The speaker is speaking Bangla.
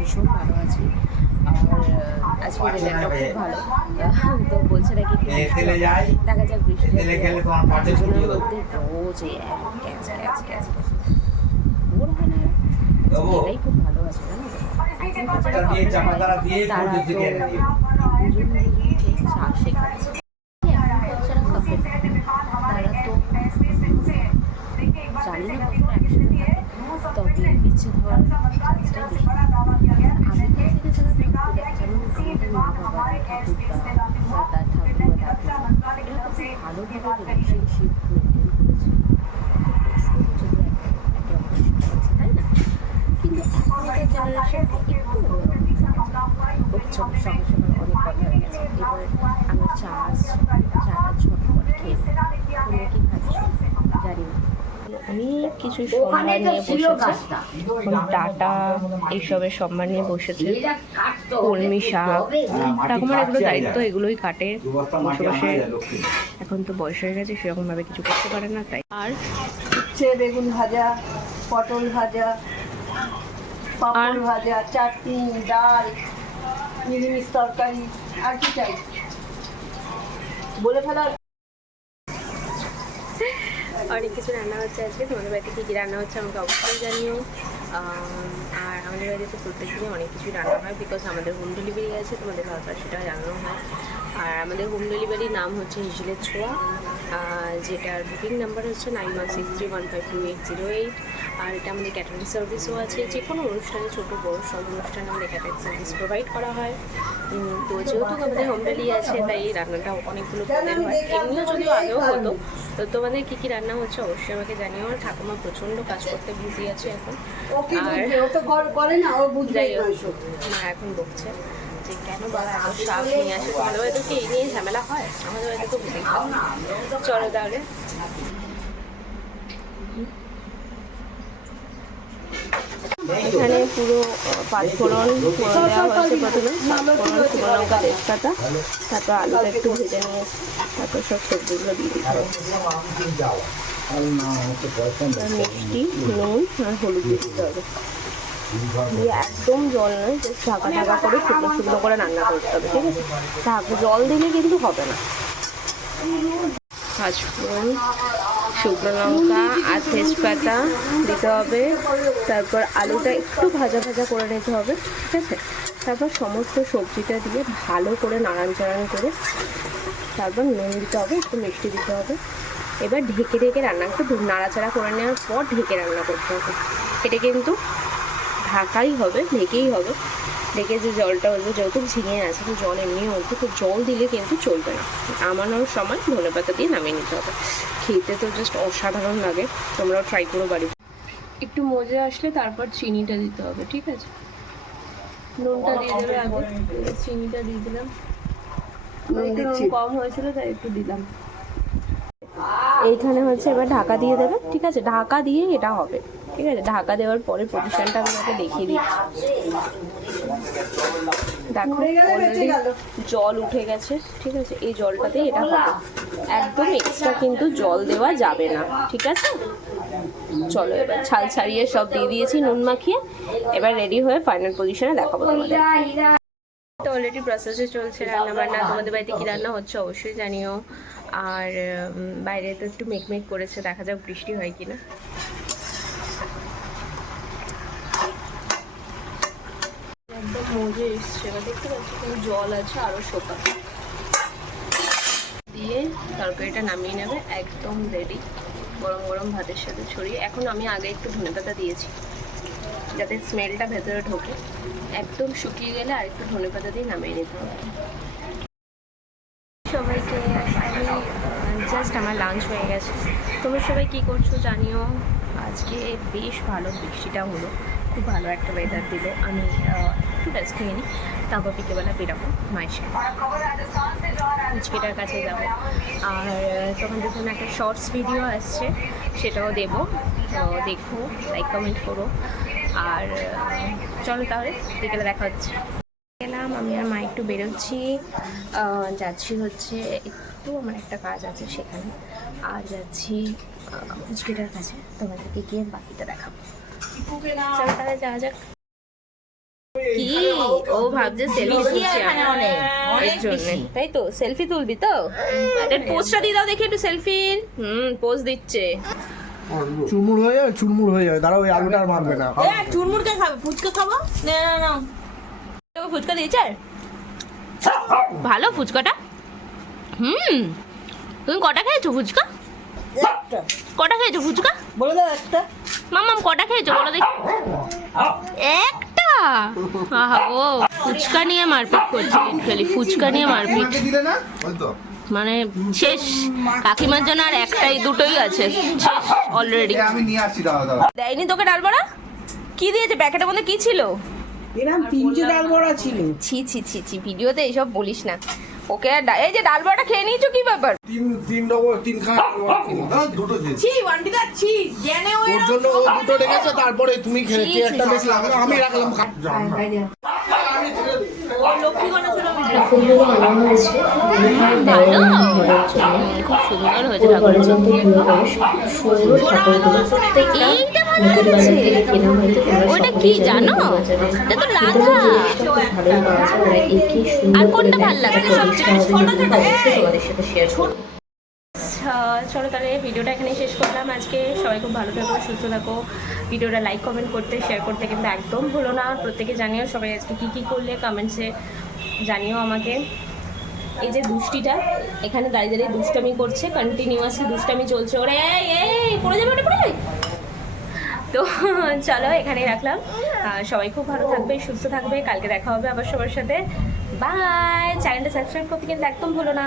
ভীষণ ভালো আছি। আর আজকে ওয়েদারটা খুব ভালো। তো বলছে নাকি দেখা যাক বৃষ্টি রোজ ক্যাচ ক্যাচ ক্যাচ বোর হয় না এটাই খুব ভালো আছে জানো? তারা তো। দুজন মিলে শেখাচ্ছে এরা খুব ভালোভাবে রিলেশনশিপ মেনটেন করেছে কষ্ট হচ্ছে তো একে অপরের সাথে আছে, তাই না কিন্তু এখনকার জেনারেশন একটু অন্যরকম হয়ে গেছে। ওকে ছোট সকাল সকাল অনেক কথা হয়ে গেছে। এবার আমি চা চাটা ঝটপট খেয়ে নেব। তোমরা কি খাচ্ছ জানি না আমি কিছু সম্মান নিয়ে বসেছি। ডাটা এইসবের সম্মান নিয়ে বসেছে। কলমি শাক। ঠাকুমার এগুলো দায়িত্ব এগুলোই কাটে। বসে বসে। এখন তো বয়স হয়ে গেছে সেরকম ভাবে কিছু করতে পারে না তাই। আর? উচ্ছে বেগুন ভাজা পটল ভাজা? পাঁপড় ভাজা চাটনি ডাল নিরামিষ তরকারি আর কি চাই? বলে ফেলার অনেক কিছু রান্না হচ্ছে আজকে। তোমাদের বাড়িতে কী কী রান্না হচ্ছে আমাকে অবশ্যই জানিও। আর আমাদের বাড়িতে প্রত্যেক দিনই অনেক কিছু রান্না হয় বিকজ আমাদের হোম ডেলিভারি আছে, তোমাদের দরকার সেটা জানানো হয়। আর আমাদের হোম ডেলিভারির নাম হচ্ছে হিজিলের ছোঁয়া যেটার বুকিং নাম্বার হচ্ছে nine one six three one five two eight zero eight আর এটা আমাদের ক্যাটারিং সার্ভিসও আছে যে কোনো অনুষ্ঠানে, ছোটো বড়ো সব অনুষ্ঠানে আমাদের ক্যাটারিং সার্ভিস প্রোভাইড করা হয়। তো যেহেতু আমাদের হোম ডেলিভারি আছে তাই এই রান্নাটা অনেকগুলো পদের হয়। এমনিও যদিও আগেও হতো তো তোমাদের কী কী রান্না হচ্ছে অবশ্যই আমাকে জানিও। আর ঠাকুমা প্রচণ্ড কাজ করতে বিজি আছে এখন। আর- মা এখন বকছে। যে কেন বাবা শাক নিয়ে আসে? তোমাদের বাড়িতে কি এই নিয়ে ঝামেলা হয়? আমাদের বাড়িতে তো চলো তাহলে। এখানে পুরো পাঁচফোড়ন ফোড়ন দেওয়া হয়েছে প্রথমে, পাঁচফোড়ন শুকনো লঙ্কা তেজপাতা, তারপর আলুটা একটু ভেজে নিয়ে তারপর সব সবজিগুলো দিয়ে দিতে হবে। মিষ্টি, নুন আর হলুদ দিয়ে দিতে হবে। দিয়ে একদম জল নয় ঢাকা ঢাকা করে শুকনো শুকনো করে রান্না করতে হবে, ঠিক আছে? ঢাকা জল দিলে কিন্তু হবে না। পাঁচফোড়ন শুকনো লঙ্কা আর তেজপাতা দিতে হবে। তারপর আলুটা একটু ভাজা ভাজা করে নিতে হবে, ঠিক আছে? তারপর সমস্ত সবজিটা দিয়ে ভালো করে নাড়ান চাড়ান করে তারপর নুন দিতে হবে, একটু মিষ্টি দিতে হবে। এবার ঢেকে ঢেকে রান্না একটু নাড়াচাড়া করে নেওয়ার পর ঢেকে রান্না করতে হবে। এটা কিন্তু ঢাকাই হবে, ঢেকেই হবে। ঢেকে যে জলটা উঠবে যেহেতু ঝিঙে আছে তো জল এমনি উঠবে তো জল দিলে কিন্তু চলবে না। নামানোর সময় ধনে পাতা দিয়ে নামিয়ে নিতে হবে। খেতে তো জাস্ট অসাধারণ লাগে তোমরাও ট্রাই করো বাড়িতে। একটু মজে আসলে তারপর চিনিটা দিতে হবে ঠিক আছে? নুনটা দিয়ে দেবে আগে চিনিটা দিয়ে দিলাম। নুন। কম হয়েছিল তাই একটু দিলাম। এইখানে হচ্ছে এবার ঢাকা দিয়ে দেবে ঠিক আছে? ঢাকা দিয়ে এটা হবে ঠিক আছে? ঢাকা দেওয়ার পরে পজিশনটা আমি দেখিয়ে দিচ্ছি। দেখো। জল উঠে গেছে ঠিক আছে? এই জলটাতেই এটা হবে। একদম এক্সট্রা কিন্তু জল দেওয়া যাবে না ঠিক আছে? চলো এবার ছাল ছাড়িয়ে সব দিয়ে দিয়েছি নুন মাখিয়ে। এবার রেডি হয়ে ফাইনাল পজিশনে দেখাবো তোমাদের। তো অলরেডি প্রসেসে চলছে রান্না বান্না। তোমাদের বাড়িতে কি রান্না হচ্ছে অবশ্যই জানিও। আর বাইরে তো একটু মেঘমেঘ করেছে দেখা যাক বৃষ্টি হয় কিনা। একদম মজে এসছে দেখতে পাচ্ছি কিন্তু জল আছে আরও শোকা। দিয়ে তরকারিটা নামিয়ে নেবে, একদম রেডি গরম গরম ভাতের সাথে ছড়িয়ে। এখন আমি আগে একটু ধনেপাতা দিয়েছি, যাতে স্মেলটা ভেতরে ঢোকে। একদম শুকিয়ে গেলে আর একটু ধনেপাতা দিয়ে নামিয়ে নিতে হবে। সবাইকে, আমি জাস্ট আমার লাঞ্চ হয়ে গেছে। তোমরা সবাই কী করছ জানিও? আজকে বেশ ভালো বৃষ্টিটা হলো। খুব ভালো একটা ওয়েদার দিল। আমি একটু রেস্ট নিয়ে নিই তারপর বিকেলবেলা বেরাবো মায়ের সাথে। কুচকেটার কাছে যাব। আর তখন যখন একটা শর্টস ভিডিও আসছে, সেটাও দেবো। তো দেখো লাইক কমেন্ট করো। আর চলো তাহলে, বিকেলে দেখা হচ্ছে। গেলাম, আমি আর মা একটু বেরোচ্ছি। যাচ্ছি হচ্ছে একটু, আমার একটা কাজ আছে সেখানে। আর যাচ্ছি কুচকেটার কাছে। তোমাদেরকে গিয়ে বাকিটা দেখাবো। চলো তাহলে যাওয়া যাক। কি? ও ভাবছে সেলফি তুলছি। অনেক, অনেক এর জন্য তাই তো সেলফি তুলবি তো? এর পোস্টটা দিয়ে দাও দেখি একটু সেলফি হুম পোজ দিচ্ছে। চুরমুর হয়ে যাবে চুরমুর হয়ে যাবে। দাঁড়া ওই আলুটা আর মাখবে না। চুরমুরকে খাবে? ফুচকা খাব? না না না তোকে ফুচকা দিয়েছে? ভালো ফুচকাটা। হুম। তুমি কটা খেয়েছো ফুচকা? কটা খেয়েছো ফুচকা? বলে দাও একটা। মামাম কটা খেয়েছো? বলো দেখি। একটা আহা গো ফুচকা নিয়ে মারপিট করছে লিটারালি ফুচকা নিয়ে মারপিট। মানে শেষ কাকিমার জন্য আর একটাই দুটোই আছে শেষ অলরেডি আমি নিয়ে আসি দাও দাও দেয়নি তোকে ডালবড়া কি দিয়েছে? প্যাকেটের মধ্যে কি ছিল? এরকম তিনটে ডালবড়া ছিল। ছি ছি ছি ছি ভিডিওতে এইসব বলিস না। ওকে এই যে ডাল বড়াটা খেয়ে নিয়েছো কি ব্যাপার? তিন তিন ডবল তিন খান দুটো খেয়েছি ছি ওয়ানটি দা ছি জেনে ওই ওর জন্য ও দুটো রেখেছে তারপরে তুমি খেয়ে একটা বেশি লাগল আমি রাখলাম সুন্দর কি জানো এটা তো রাধা। আর কোনটা। ভালো লাগছে সবচেয়ে আমাদের তোমাদের সাথে শেয়ার চলো তাহলে ভিডিওটা এখানেই শেষ করলাম। আজকে সবাই খুব ভালো থাকো, সুস্থ থাকো। ভিডিওটা লাইক কমেন্ট করতে শেয়ার করতে কিন্তু একদম ভুলো না। প্রত্যেকে জানিও সবাই আজকে কী কী করলে কমেন্টসে জানিও আমাকে। এই যে দুষ্টিটা, এখানে দাঁড়িয়ে দাঁড়িয়ে দুষ্টামি করছে কন্টিনিউয়াসলি দুষ্টামি চলছে। ওরে পড়ে যাবে ওটা, পড়ে তো চলো এখানেই রাখলাম। সবাই খুব ভালো থাকবে, সুস্থ থাকবে। কালকে দেখা হবে আবার সবার সাথে। বাই চ্যানেলটা সাবস্ক্রাইব করতে কিন্তু একদম ভুলো না।